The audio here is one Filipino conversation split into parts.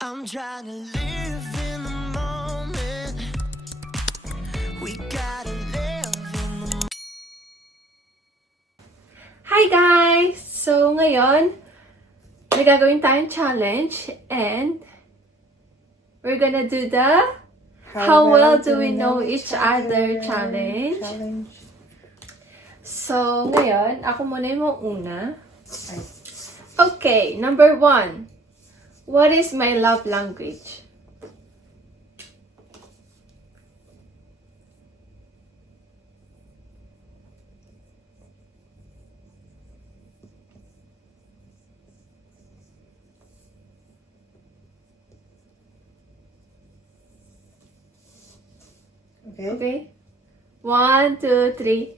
I'm trying to live in the moment. We gotta live in the Hi guys! So ngayon, may gagawin tayong challenge and we're gonna do the How well do we know each other challenge. So ngayon, ako muna yung una. Okay, number 1. What is my love language? Okay? 1, 2, 3.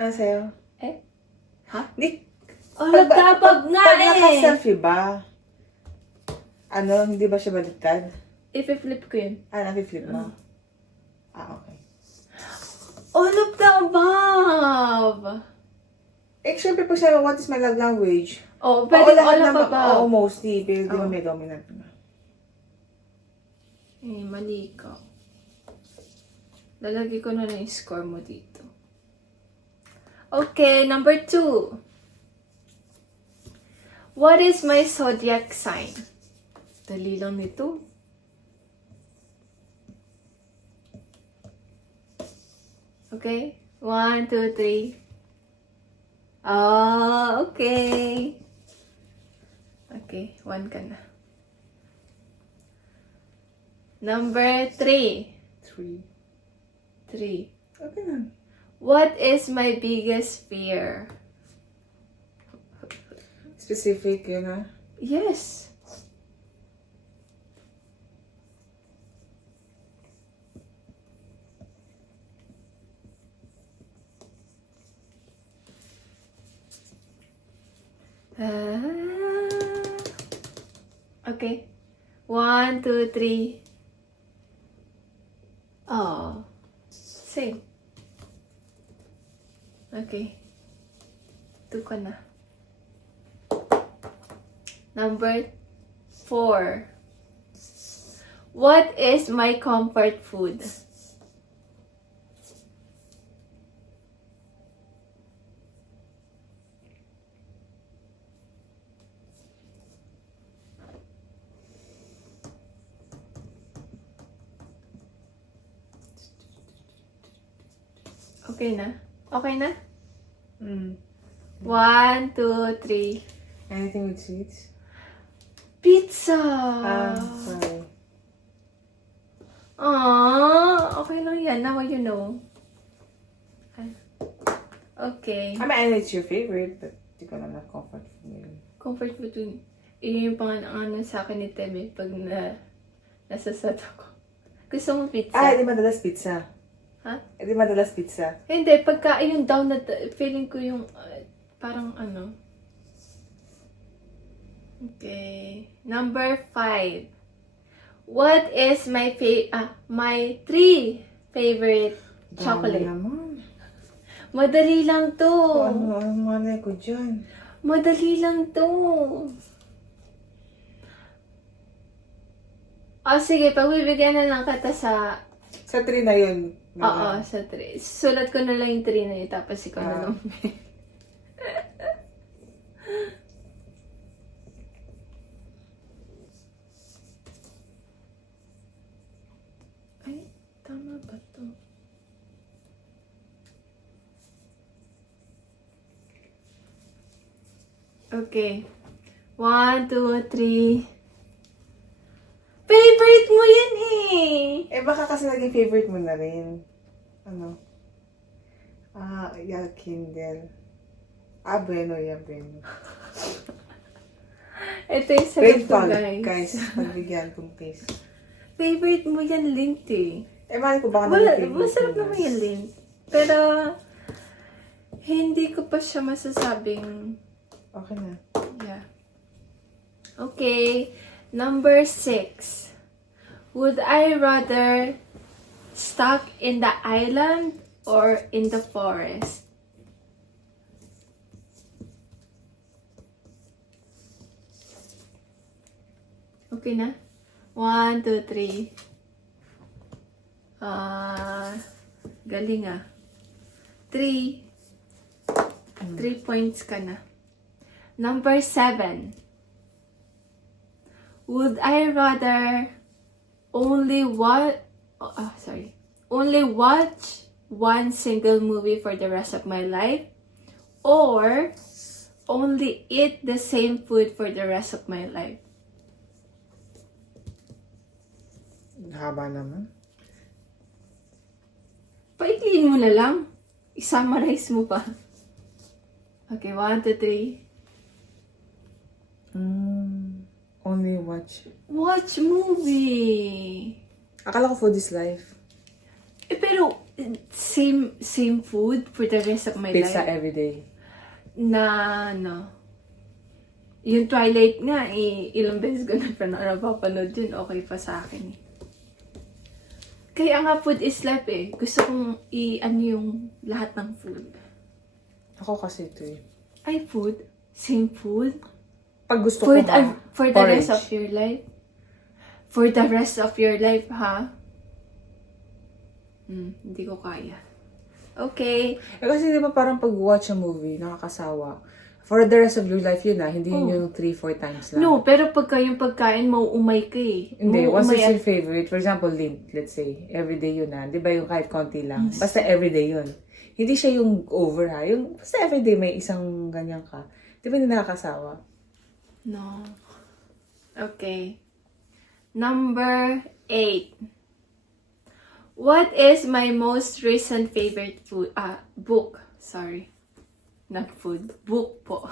Ano sa'yo? Eh? Ha? Di, Oh, nagtabag nga pag eh! naka-selfie ba? Ano, hindi ba siya baliktad? I-flip ko yun. Nafi-flip mo? Okay. All of the above! Syempre po siya, what is my love language? Oh, pwede lahat all of naman- above. Oo, mostly. Pero di ba may dominant na? Eh, mali ka. Lalagay ko na lang yung score mo dito. Okay, number 2. What is my zodiac sign? Dali lang nito. Okay? 1, 2, 3. Okay. Okay, 1 ka na. Number 3. 3. 3. Okay na. What is my biggest fear? Specific, yun ha? Yes. Okay. 1, 2, 3. Oh. Same. Okay. 2 ka na. Number 4. What is my comfort food? Okay na? Okay na? 1, 2, 3. Anything with sweets? Pizza! Sorry. Okay lang yan. Now you know. Okay. I mean, it's your favorite, but di ko lang na-comfort food mo yun. Comfort food yun. Yung pangalan sa akin ni Teme pag nasasad ako. Gusto mo pizza? Di madalas pizza. Ha? Di madalas pizza. Hindi, pagka yung down na feeling ko yung parang ano. Okay. Number 5. What is my my 3 favorite chocolate? Dami naman. Madali lang to. Ano malay ko dyan? Madali lang to. Sige, pagbibigyan na lang kita sa... Sa 3 na yun. Oo, sa 3. Sulat ko na lang yung 3 na yun, tapos ikaw na lang. Ay, tama ba to? Okay. 1, 2, 3. Favorite mo yan eh! Baka kasi naging favorite mo na rin. Ano? Kindle. Bueno, bueno. Ito yung sagot Red ko, flag, guys. guys. Pagbigyan kong taste. Favorite mo yan, lint eh. Mali ko baka Well, naging favorite masarap mo naman na. yung lint. Pero, hindi ko pa siya masasabing, Okay na. yeah. Okay, number 6. Would I rather stuck in the island or in the forest? Okay na? 1, 2, 3. Galing ah. 3. 3 points ka na. Number 7. Would I rather only only watch one single movie for the rest of my life, or only eat the same food for the rest of my life? Haba naman. Paikliin mo na lang. I-summarize mo pa. Okay, 1, 2, 3. Only watch. Watch movie. Akala ko food is life. Pero same food for the rest of my Pizza life. everyday. Yung Twilight nga, ilang beses ko na napapanood yun, okay pa sa akin eh. Kaya nga food is life eh. Gusto kong yung lahat ng food. Ako kasi ito eh. Ay, food? Same food? Pag gusto For ko ha, the porridge. rest of your life? For the rest of your life, ha? Hindi ko kaya. Okay. Kasi di ba parang pag-watch a movie, nakakasawa. For the rest of your life yun hindi yun yung 3-4 times lang. No, pero pagka yung pagkain, mauumay ka eh. Hindi, what's Mauumay your favorite? For example, Lint, let's say, everyday yun di ba yung kahit konti lang? Basta everyday yun. Hindi siya yung over yung basta everyday may isang ganyan ka. Di ba hindi nakakasawa? No. Okay. Number 8. What is my most recent favorite book? Sorry. Not food. Book po.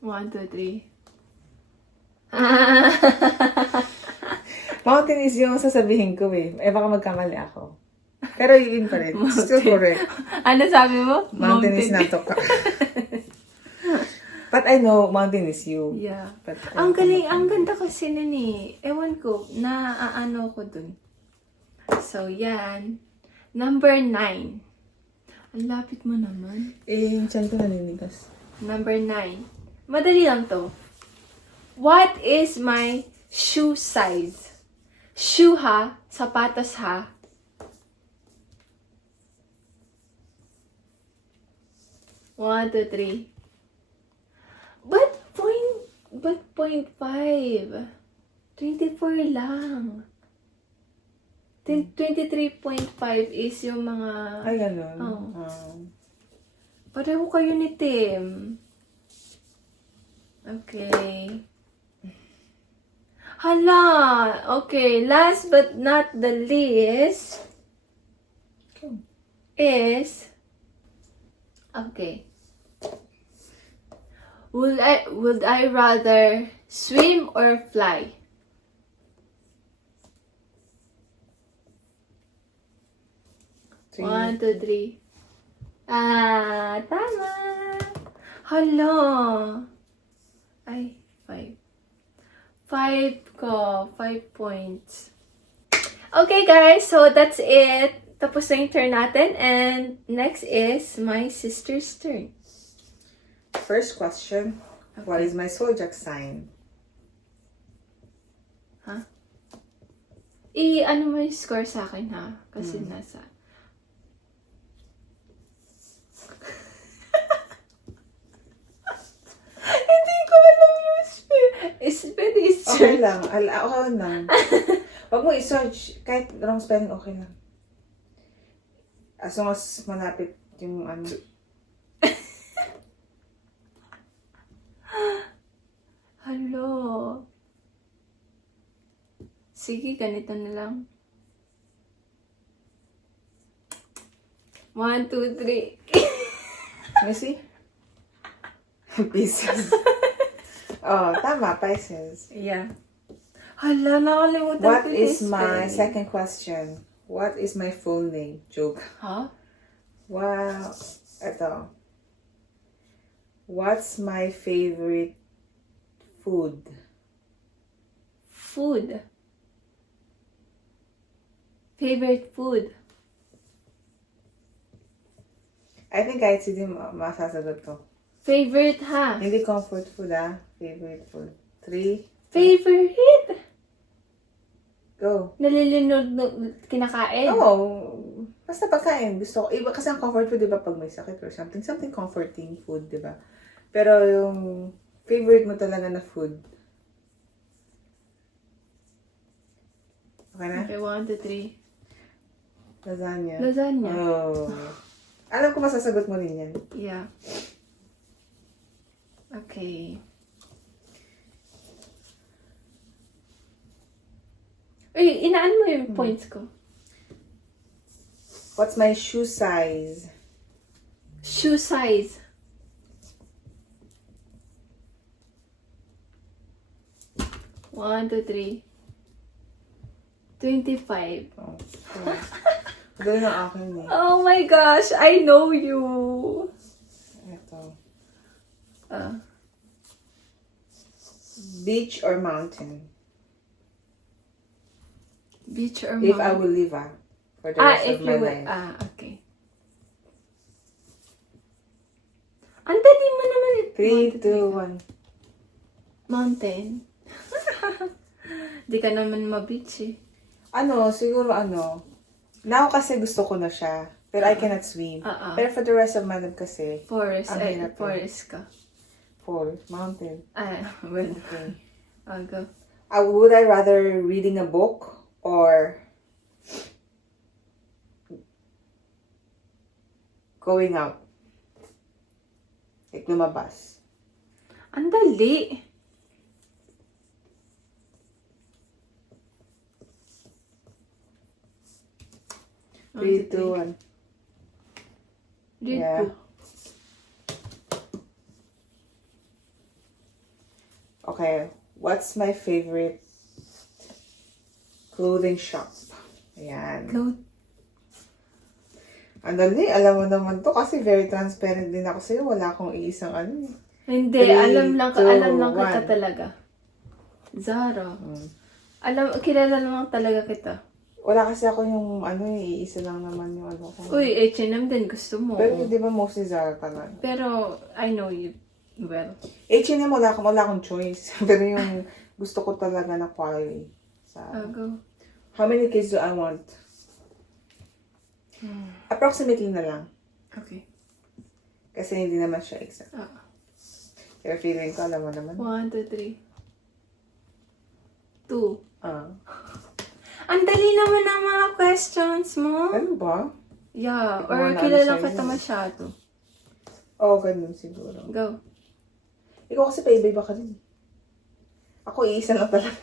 One, two, three. Mountain is yung sasabihin ko eh. Baka magkamali ako. Pero yun pa rin. Still correct. Ano sabi mo? Mountain is not to But I know mountain is you. Yeah. But, Ang galing, ang ganda kasi nun eh. Ewan ko, naaano ko dun. So, yan. Number 9. Ang lapit mo naman. yung chan ko naninigas. Number 9. Madali lang to. What is my shoe size? Shoe ha? Sapatos ha? One, two, three. But 0.5? 24 lang. 23.5 is yung mga... Ay, ganun. Pareho kayo ni Tim. Okay. Hala! Okay, last but not the least is... Okay. Would I rather swim or fly? Three. 1, 2, 3. Tama! Hala! Ay, 5. 5 ko. 5 points. Okay, guys. So, that's it. Tapos na yung turn natin. And next is my sister's turn. First question. What is my zodiac sign? Ano mo yung score sa akin, ha? Kasi nasa... Hindi ko alam yung spell. Okay lang. Okay lang. Huwag mo i-search. Kahit wrong spelling, okay lang. As long as malapit yung ano. Hello. Sige, ganito na lang. 1, 2, 3. Missy? Pisces. Tama, Pisces. Yeah. Hala, nakalimutan What ko is yung my spelling. second question? What is my full name? Joke. Huh? Wow. Ito. What's my favorite food? Food. Favorite food. I think kahit si Dim masasagot to. Favorite ha? Hindi comfort food ah. Favorite food. 3, Favorite? go. Nalilinod kinakain? Oo. Basta pagkain. Gusto ko. Iba kasi ang comfort food, di ba, pag may sakit or something. Something comforting food, di ba? Pero yung favorite mo talaga na food. Okay na? Okay, 1, 2, 3. Lasagna. Lasagna. Oh. Alam ko masasagot mo rin yan. Yeah. Okay. Uy, inaan mo yung points ko. What's my shoe size? Shoe size. One, 2, 3. 25. Oh, sure. Madali na akin eh. Oh my gosh, I know you. Ito. Beach or mountain? Beach or If I mountain? will live for the rest if of my you will. life. Okay. Ang dali mo naman. 3, 2, 1. Mountain. Di ka naman ma-beach eh. Siguro now kasi gusto ko na siya. Pero I cannot swim. Pero for the rest of my life kasi, Forest. Ang hirap eh. Forest ka. mountain. Well, Okay. I'll go. Would I rather reading a book or going out? Like lumabas. Ang dali. Three, two, one. Read Yeah. book. Okay, what's my favorite clothing shop? Ayan. Clothes. Ang dali, alam mo naman to kasi very transparent din ako sa'yo. Wala akong iisang ano. Hindi, 3, alam lang 2, kita 1. talaga. Zara. Hmm. Kilala lang talaga kita. Wala kasi ako yung iisa lang naman yung ko. Uy, H&M din gusto mo. Pero di ba mostly Zara talaga? Pero, I know you well. H&M wala akong choice. Pero yung gusto ko talaga na quality. I'll go. How many kids do I want? Approximately na lang. Okay. Kasi hindi naman siya exact. Pero feeling ko, alam mo naman. 1, 2, 3. 2. Ah. Ang dali naman ang mga questions mo. Ano ba? Yeah, Hindi ko or nga kilala na-ano kita sa'yo. masyado. Oo, ganun siguro. Go. Ikaw kasi pa-iba-iba ka rin. Ako, iisa lang talaga.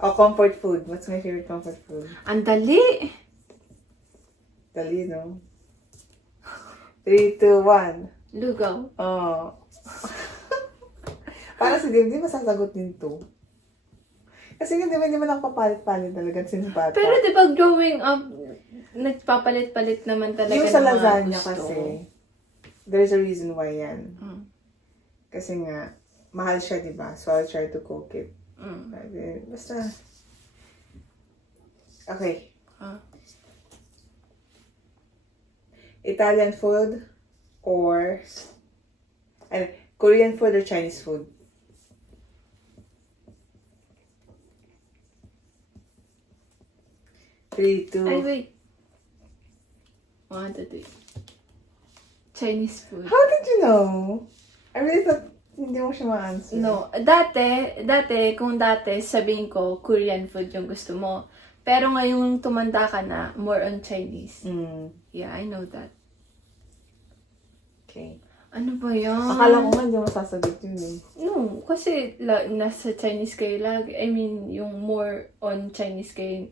Comfort food. What's my favorite comfort food? Ang dali. Dali, no? 3, 2, 1. Lugaw. Oh. Para si Dim, di masasagot din to. Kasi hindi man ako papalit-palit talaga since bata. Pero di ba growing up, nagpapalit-palit naman talaga Yung sa ng mga lasagna gusto. kasi, there's a reason why yan. Mm. Kasi nga, mahal siya, di ba? So, I'll try to cook it. Basta. Okay. Italian food or Korean food or Chinese food? Three, two. Ay, wait. 1, 2, 3. Chinese food. How did you know? I really thought hindi mo siya ma-answer. No. Kung dati, sabihin ko, Korean food yung gusto mo. Pero ngayong tumanda ka na, more on Chinese. Yeah, I know that. Okay. Ano ba yan? Akala ko nga hindi mo sasagot yun eh. No, kasi nasa Chinese kayo lagi. I mean, yung more on Chinese kayo.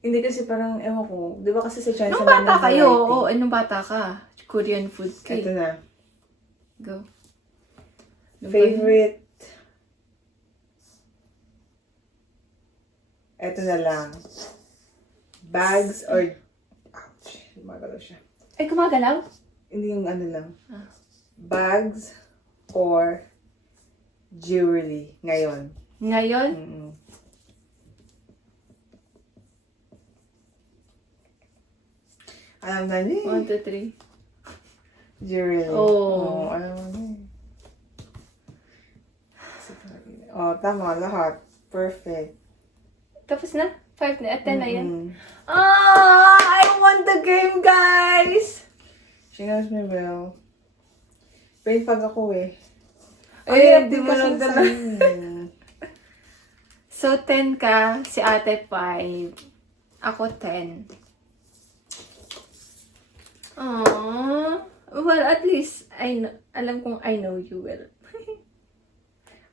Hindi kasi parang, ewan ko, di ba kasi sa Chinese Nung ang bata daming kayo, variety. nung bata ka, Korean food Ito kayo. na. Go. Ano ba yun? Favorite. Ito na lang. Bags or... Ouch. Gumagalaw siya. Ay, gumagalaw? Hindi yung ano lang. Bags or jewelry ngayon. Ngayon? Alam na niya. 1, 2, 3. Do you really? Oh. Ayaw mo na eh. Oh, tama, lahat. Perfect. Tapos na? 5 na, 10 na yan. Mm. Ah, I won the game, guys! She knows me well. Brain fog ako eh. Ay, Ay, di mo lang dala. dala. So, 10 ka, si ate 5. Ako 10. Aww. Well, at least, alam kong I know you well.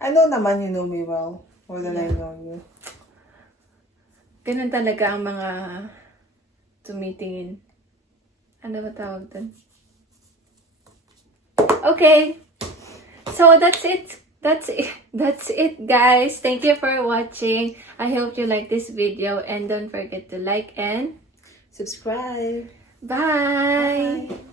I know naman you know me well. More than I know you. Ganun talaga ang mga tumitingin. Ano ba tawag dun? Okay. So, that's it. That's it, guys. Thank you for watching. I hope you like this video. And don't forget to like and Subscribe. bye.